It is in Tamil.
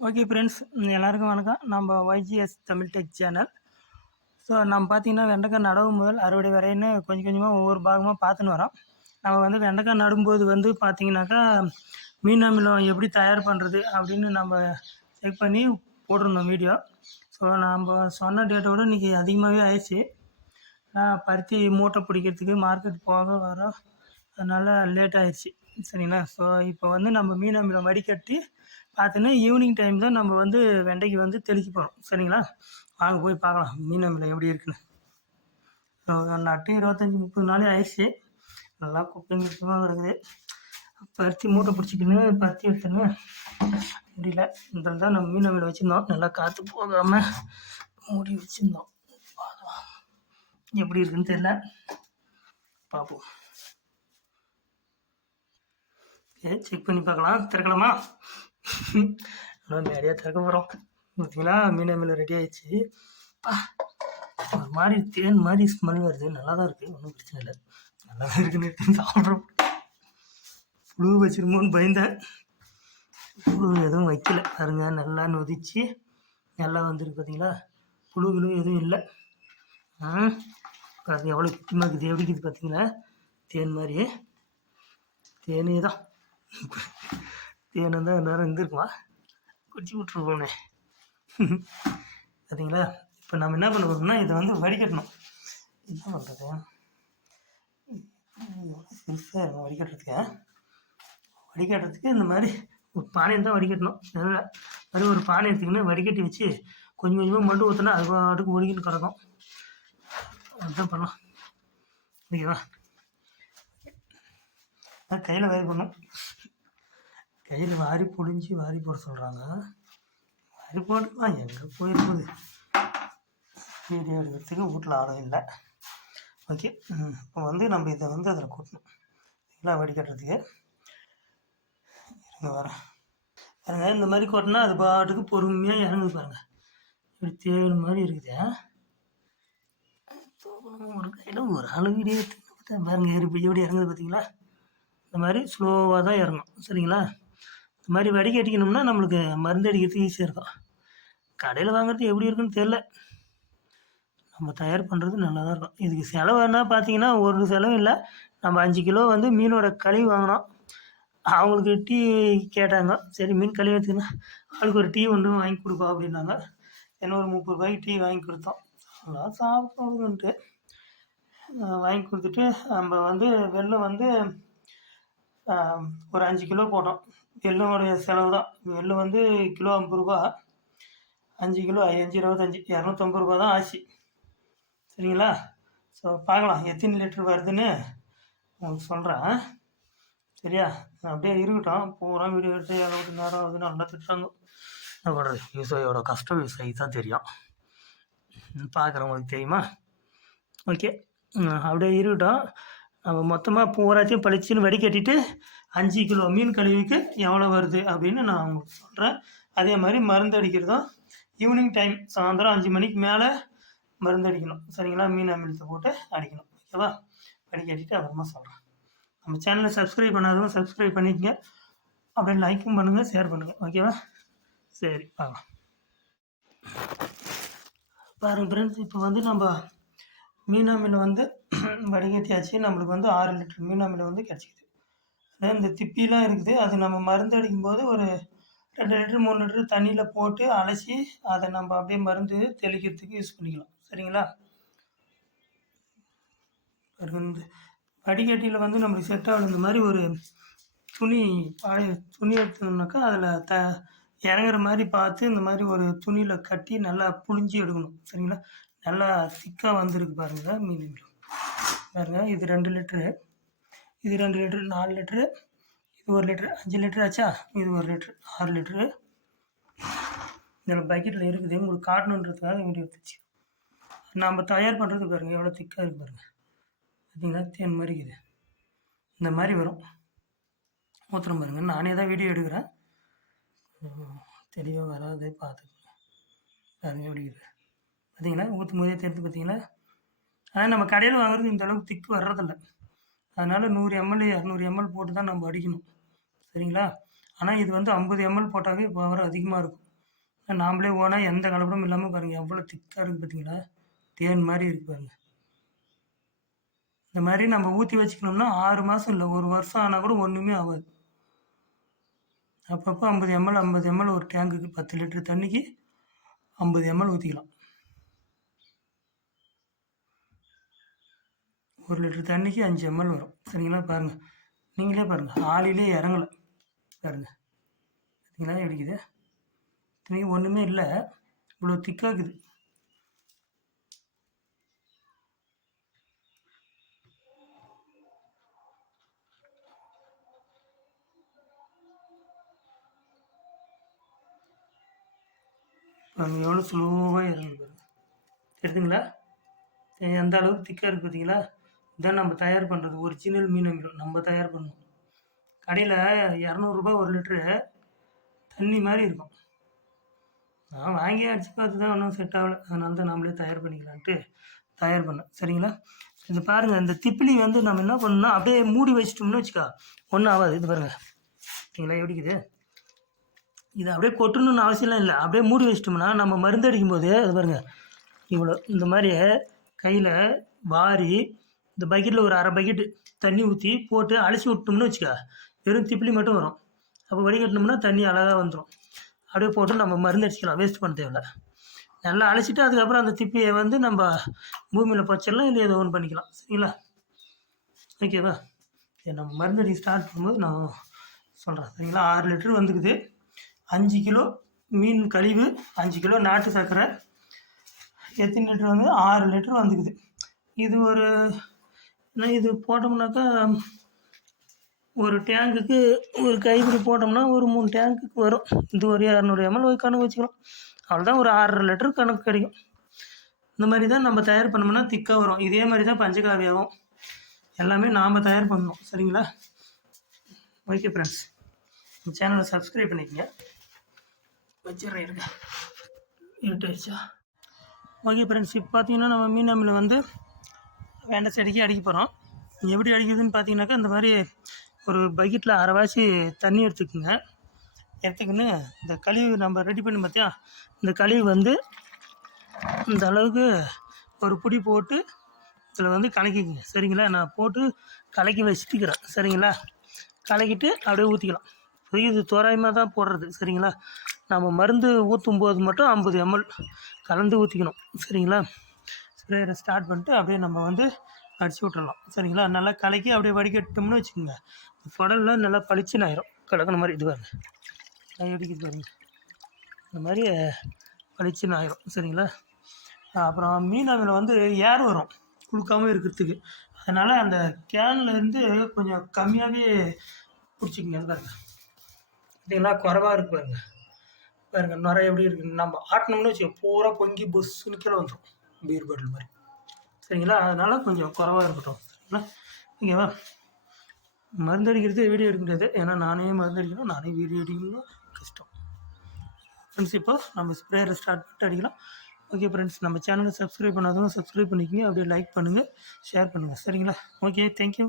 ஓகே ஃப்ரெண்ட்ஸ் எல்லாருக்கும் வணக்கம். நம்ம YGS Tamil tech channel so நம்ம பார்த்தீங்கன்னா வெண்டைக்காய் நடவு முதல் அறுவடை வரைன்னு கொஞ்சம் கொஞ்சமாக ஒவ்வொரு பாகமாக பார்த்துன்னு வரோம். நம்ம வந்து வெண்டைக்காய் நடும்போது வந்து பார்த்திங்கனாக்கா மீன் அமிலம் எப்படி தயார் பண்ணுறது அப்படின்னு நம்ம செக் பண்ணி போட்டிருந்தோம் வீடியோ ஸோ நம்ம சொன்ன டேட்டோட இன்றைக்கி அதிகமாகவே ஆயிடுச்சு. பருத்தி மூட்டை பிடிக்கிறதுக்கு மார்க்கெட் போக வர அதனால் லேட் ஆயிடுச்சு. சரிங்களா? ஸோ இப்போ வந்து நம்ம மீன் அமிலம் வடிகட்டி பார்த்தீங்கன்னா ஈவினிங் டைம் தான் நம்ம வந்து வெண்டைக்கு வந்து தெளிக்க போகிறோம் சரிங்களா? வாங்க போய் பார்க்கலாம். மீன் அமிலம் எப்படி இருக்குன்னு. நட்டு இருபத்தஞ்சி முப்பது நாளே ஆயிடுச்சு. நல்லா குப்பைங்க குப்பமாக கிடக்குது. பருத்தி மூட்டை பிடிச்சிக்கின்னு பருத்தி எடுத்துன்னு. முடியல. இந்த தான் நம்ம மீன் அமிலம் வச்சுருந்தோம். நல்லா காற்று போகாமல் மூடி வச்சுருந்தோம். எப்படி இருக்குன்னு தெரியல. பார்ப்போம். சரி செக் பண்ணி பார்க்கலாம். திறக்கலாமா? ஆனால் நிறையா திறக்க போகிறோம் பார்த்தீங்களா மீன் மீன் ரெடி ஆயிடுச்சு. பா ஒரு மாதிரி தேன் மாதிரி ஸ்மெல் வருது. நல்லா தான் இருக்குது ஒன்றும் பிரச்சனை இல்லை. நல்லா தான் இருக்குன்னு எடுத்து சாப்பிட்றோம். புழு வச்சிருமோன்னு பயந்தேன். புழு எதுவும் வைக்கல. பாருங்க நல்லா நொதிச்சு நல்லா வந்துருக்கு பார்த்தீங்களா புழு கிழு எதுவும் இல்லை. ஆ எவ்வளோ சுத்தமாக இருக்குது. எப்படி இருக்குது பார்த்தீங்களா தேன் மாதிரி தேனே தான். தேன் தான் நேரம் இருந்திருக்குமா குடிச்சு விட்ருவோண்ணே பார்த்தீங்களா? இப்போ நம்ம என்ன பண்ண போகிறோம்னா இதை வந்து வடிகட்டணும். என்ன பண்ணுறது? சிறுசாக இருக்கும் வடிகட்டுறதுக்கு. வடிகட்டுறதுக்கு இந்த மாதிரி ஒரு பானையை தான் வடிகட்டணும். நல்லா மாதிரி ஒரு பானை எடுத்துக்கின்னு வடிகட்டி வச்சு கொஞ்சம் கொஞ்சமாக மண்டு ஊற்றினா அது பாட்டுக்கு ஒழுகின்னு கிடக்கும் அதுதான் பண்ணலாம். ஓகேவா? கையில் வேறு பண்ணும் கையில் வாரி பொழிஞ்சு வாரி போட சொல்கிறாங்க வாரி போட்டுக்கலாம் எங்கே போயிருக்குது வீடியோ எடுக்கிறதுக்கு வீட்டில் ஆளும் இல்லை. ஓகே இப்போ வந்து நம்ம இதை வந்து அதில் கொட்டணும். இதெல்லாம் வடிகட்டுறதுக்கு இருங்க வரேன். பாருங்க இந்த மாதிரி கொட்டினா அது பாட்டுக்கு பொறுமையாக இறங்குது பாருங்க. இப்படி தேவையான மாதிரி இருக்குது. ஒரு கையில் ஒரு ஆள் வீடியோ பாருங்க எப்படி எப்படி இறங்குது பார்த்தீங்களா இந்த மாதிரி ஸ்லோவாக தான் இறங்கும். சரிங்களா? இந்த மாதிரி வடிகட்டிக்கணும்னா நம்மளுக்கு மருந்து அடிக்கிறதுக்கு ஈஸியாக இருக்கும். கடையில் வாங்குறது எப்படி இருக்குன்னு தெரில நம்ம தயார் பண்ணுறது நல்லா தான் இருக்கும். இதுக்கு செலவு என்ன பார்த்தீங்கன்னா ஒரு செலவு இல்லை. நம்ம அஞ்சு கிலோ வந்து மீனோட கழிவு வாங்கினோம். அவங்களுக்கு டீ கேட்டாங்க. சரி மீன் கழிவு எடுத்துக்கினா அவளுக்கு ஒரு டீ ஒன்று வாங்கி கொடுப்பா அப்படின்னாங்க. என்ன ஒரு முப்பது ரூபாய்க்கு டீ வாங்கி கொடுத்தோம். அதெல்லாம் சாப்பிடணுன்ட்டு வாங்கி கொடுத்துட்டு நம்ம வந்து வெள்ளம் வந்து ஒரு அஞ்சு கிலோ போட்டோம். எள்ளுடைய செலவு தான். எள்ளு வந்து கிலோ ஐம்பது ரூபா அஞ்சு கிலோ அஞ்சு இருபத்தஞ்சி இரநூத்தம்பது ரூபா தான் ஆச்சு. சரிங்களா? ஸோ பார்க்கலாம் எத்தனை லிட்டர் வருதுன்னு உங்களுக்கு சொல்கிறேன் சரியா? அப்படியே இருக்கட்டும். பூரா வீடியோ எடுத்து எவ்வளோ நேரம் ஆகுதுன்னு நல்லா திட்டாங்க என்ன பண்ணுறது விவசாயியோட கஷ்டம் விவசாயி தான் தெரியும். பார்க்குறவங்களுக்கு தெரியுமா? ஓகே. அப்படியே இருக்கட்டும். நம்ம மொத்தமாக பூராத்தையும் பளிச்சுன்னு வடிகட்டிட்டு அஞ்சு கிலோ மீன் கழுவிக்கு எவ்வளோ வருது அப்படின்னு நான் உங்களுக்கு சொல்கிறேன் அதே மாதிரி மருந்து அடிக்கிறதும் ஈவினிங் டைம் சாயந்தரம் அஞ்சு மணிக்கு மேலே மருந்து அடிக்கணும். சரிங்களா? மீன் அமிலத்தை போட்டு அடிக்கணும். ஓகேவா? வடிகட்டிட்டு அப்புறமா சொல்கிறேன் நம்ம சேனலை சப்ஸ்கிரைப் பண்ணாதவங்க சப்ஸ்கிரைப் பண்ணிக்கங்க. அப்படியே லைக்கும் பண்ணுங்கள் ஷேர் பண்ணுங்கள் ஓகேவா? சரி பார்க்கலாம் பாருங்கள் ஃப்ரெண்ட்ஸ் இப்போ வந்து நம்ம மீன் வந்து வடிகட்டியாச்சு. நம்மளுக்கு வந்து ஆறு லிட்டர் மீன் அமிலம் வந்து கிடச்சிக்குது அதாவது இந்த திப்பிலாம் இருக்குது. அது நம்ம மருந்து அடிக்கும்போது ஒரு ரெண்டு லிட்டர் மூணு லிட்டர் தண்ணியில் போட்டு அலசி அதை நம்ம அப்படியே மருந்து தெளிக்கிறதுக்கு யூஸ் பண்ணிக்கலாம். சரிங்களா? இந்த வடிகட்டியில் வந்து நம்மளுக்கு செட் ஆகல. இந்த மாதிரி ஒரு துணி பாய துணி எடுத்தோம்னாக்கா அதில் த இறங்குற மாதிரி பார்த்து இந்த மாதிரி ஒரு துணியில் கட்டி நல்லா புழிஞ்சி எடுக்கணும். சரிங்களா? நல்லா திக்காக வந்திருக்கு பாருங்கள் மீன் மீன் பாருங்கள் இது ரெண்டு லிட்ரு இது ரெண்டு லிட்ரு நாலு லிட்ரு இது ஒரு லிட்ரு அஞ்சு லிட்ரு ஆச்சா? இது ஒரு லிட்ரு ஆறு லிட்ரு இதில் பக்கெட்டில் இருக்குது. உங்களுக்கு காட்டணுன்றதுக்காக வீடியோ எடுத்துச்சு. நாம் தயார் பண்ணுறது பாருங்கள் எவ்வளோ திக்காக இருக்குது பாருங்கள் பார்த்தீங்களா தேன் மாதிரி இருக்குது இந்த மாதிரி வரும். ஊற்றுறோம் பாருங்கள் நானே தான் வீடியோ எடுக்கிறேன். தெளிவாக வராது பார்த்துக்கோங்க பாருங்கள் எப்படி இருக்குது பார்த்தீங்களா ஊற்றும் போதே தெரிஞ்சு பார்த்தீங்கன்னா ஆனால் நம்ம கடையில் வாங்குறது இந்த அளவுக்கு திக்கு வர்றதில்ல. அதனால் நூறு எம்எல் இரநூறு எம்எல் போட்டு தான் நம்ம அடிக்கணும். சரிங்களா? ஆனால் இது வந்து ஐம்பது எம்எல் போட்டாவே பவர் அதிகமாக இருக்கும். நாமளே ஓனாக எந்த கலப்படமும் இல்லாமல் பாருங்கள் எவ்வளோ திக்காக இருக்குது பார்த்தீங்களா தேன் மாதிரி இருக்கு பாருங்க. இந்த மாதிரி நம்ம ஊற்றி வச்சுக்கணும்னா ஆறு மாதம் இல்லை ஒரு வருஷம் ஆனால் கூட ஒன்றுமே ஆகாது. அப்பப்போ ஐம்பது எம்எல் ஐம்பது எம்எல் ஒரு டேங்குக்கு பத்து லிட்டர் தண்ணிக்கு ஐம்பது எம்எல் ஊற்றிக்கலாம் ஒரு லிட்டர் தண்ணிக்கு அஞ்சு எம்எல் வரும். சரிங்களா? பாருங்கள் நீங்களே பாருங்கள் ஆளிலே இறங்கலை. பாருங்கள் பார்த்தீங்களா எப்படிக்குது இத்தனைக்கும் ஒன்றுமே இல்லை. இவ்வளோ திக்காக இருக்குது. பாருங்க எவ்வளோ ஸ்லோவாக இறங்குது பாருங்க. எடுத்துங்களா? எந்த அளவுக்கு திக்காக இருக்குது பார்த்தீங்களா இதான் நம்ம தயார் பண்ணுறது ஒரிஜினல் மீன் அமிலம் நம்ம தயார் பண்ணணும். கடையில் இரநூறுபா ஒரு லிட்ரு தண்ணி மாதிரி இருக்கும். நான் வாங்கி அடிச்சு பார்த்து தான் ஒன்றும் செட் ஆகலை. அதனால தான் நம்மளே தயார் பண்ணிக்கலான்ட்டு தயார் பண்ணேன் சரிங்களா? இது பாருங்கள் இந்த திப்பிலி வந்து நம்ம என்ன பண்ணணும்னா அப்படியே மூடி வச்சிட்டோம்னு வச்சுக்கோ. ஒன்றும் ஆகாது. இது பாருங்கள் சரிங்களா? எப்படி இருக்குது? இது அப்படியே கொட்டணும்னு அவசியம்லாம் இல்லை. அப்படியே மூடி வச்சிட்டோம்னா நம்ம மருந்து அடிக்கும்போது அது பாருங்கள் இவ்வளோ இந்த மாதிரி கையில் வாரி இந்த பக்கெட்டில் ஒரு அரை பக்கெட்டு தண்ணி ஊற்றி போட்டு அலசி விட்டோம்னு வச்சுக்க வெறும் திப்பிலி மட்டும் வரும். அப்போ வடிகட்டினோம்னா தண்ணி அழகாக வந்துடும் அப்படியே போட்டு நம்ம மருந்து அடிச்சிக்கலாம் வேஸ்ட் பண்ண தேவையில்ல. நல்லா அலசிட்டு அதுக்கப்புறம் அந்த திப்பியை வந்து நம்ம பூமியில் பச்சிடலாம் இல்லை ஏதோ ஒன்று பண்ணிக்கலாம். சரிங்களா? ஓகேவா சரி நம்ம மருந்து அடிக்க ஸ்டார்ட் பண்ணும்போது நான் சொல்கிறேன் சரிங்களா? ஆறு லிட்டர் வந்துக்குது. அஞ்சு கிலோ மீன் கழிவு அஞ்சு கிலோ நாட்டு சர்க்கரை எத்தனை லிட்டர் வந்து? ஆறு லிட்டர் வந்துக்குது. இது ஒரு நான் இது போட்டோம்னாக்கா ஒரு டேங்குக்கு ஒரு கைப்பிடி போட்டோம்னா ஒரு மூணு டேங்குக்கு வரும். இது ஒரு இரநூறு எம்எல் ஒரு கணக்கு வச்சுக்கலாம் அவ்வளோதான் ஒரு ஆறரை லிட்டர் கணக்கு கிடைக்கும். இந்த மாதிரி தான் நம்ம தயார் பண்ணோம்னா திக்காக வரும். இதே மாதிரி தான் பஞ்சகாவியாகவும் எல்லாமே நாம் தயார் பண்ணணும். சரிங்களா? ஓகே ஃப்ரெண்ட்ஸ் இந்த சேனலை சப்ஸ்கிரைப் பண்ணிக்கங்க. வச்சிடுறேன் இருங்க. இருட்டாயிடுச்சா ஓகே ஃப்ரெண்ட்ஸ் இப்போ பார்த்தீங்கன்னா நம்ம மீன் அமில வந்து வேண்ட செடிக்கு அடிக்க போகிறோம் எப்படி அடிக்கிறதுன்னு பார்த்தீங்கன்னாக்கா இந்த மாதிரி ஒரு பக்கெட்டில் அரைவாசி தண்ணி எடுத்துக்கோங்க. எடுத்துக்கின்னு இந்த கழிவு நம்ம ரெடி பண்ணி பார்த்தியா இந்த கழிவு வந்து இந்த அளவுக்கு ஒரு புடி போட்டு இதில் வந்து கலக்கிக்குங்க. சரிங்களா? நான் போட்டு கலக்கி வச்சுட்டுக்கிறேன். சரிங்களா? கலக்கிட்டு அப்படியே ஊற்றிக்கலாம் இது தோராயமாக தான் போடுறது. சரிங்களா? நம்ம மருந்து ஊற்றும் போது மட்டும் ஐம்பது எம்எல் கலந்து ஊற்றிக்கணும் சரிங்களா? ஸ்ப்ரேயரை ஸ்டார்ட் பண்ணிட்டு அப்படியே நம்ம வந்து அடிச்சு விட்டுறலாம். சரிங்களா? நல்லா கலக்கி அப்படியே வடிகட்டோம்னு வச்சுக்கோங்க. குடல்லாம் நல்லா பளிச்சுன்னு ஆயிரும் கலக்கின மாதிரி இது பாருங்க. கை அடிக்குது பாருங்க. இந்த மாதிரி பளிச்சுன்னு ஆயிரும் சரிங்களா? அப்புறம் மீன் வந்து ஏர் வரும். குளுக்காமல் இருக்கிறதுக்கு. அதனால் அந்த கேனில் இருந்து கொஞ்சம் கம்மியாகவே பிடிச்சிக்கங்க. பாருங்க. பார்த்தீங்களா? குறவா இருக்கு பாருங்க. பாருங்க நிறைய எப்படி இருக்குது நம்ம ஆட்டினோம்னு வச்சுக்கோ பூரா பொங்கி புஷ்ஷுன்னு கீழே வந்துடும் பீர் பாட்டில் மாதிரி. சரிங்களா? அதனால் கொஞ்சம் குறவாக இருக்கட்டும். சரிங்களா? ஓகேவா? மருந்தடிக்கிறது வீடியோ எடுக்க முடியாது. ஏன்னா நானே மருந்தடிக்கணும் நானே வீடியோ எடுக்கணும் கஷ்டம். ஃப்ரெண்ட்ஸ் இப்போ நம்ம ஸ்ப்ரேயரை ஸ்டார்ட் பண்ணிட்டு அடிக்கலாம். ஓகே ஃப்ரெண்ட்ஸ் நம்ம சேனலை சப்ஸ்கிரைப் பண்ணாதவங்க சப்ஸ்கிரைப் பண்ணிக்கோங்க. அப்படியே லைக் பண்ணுங்கள் ஷேர் பண்ணுங்கள் சரிங்களா? Okay thank you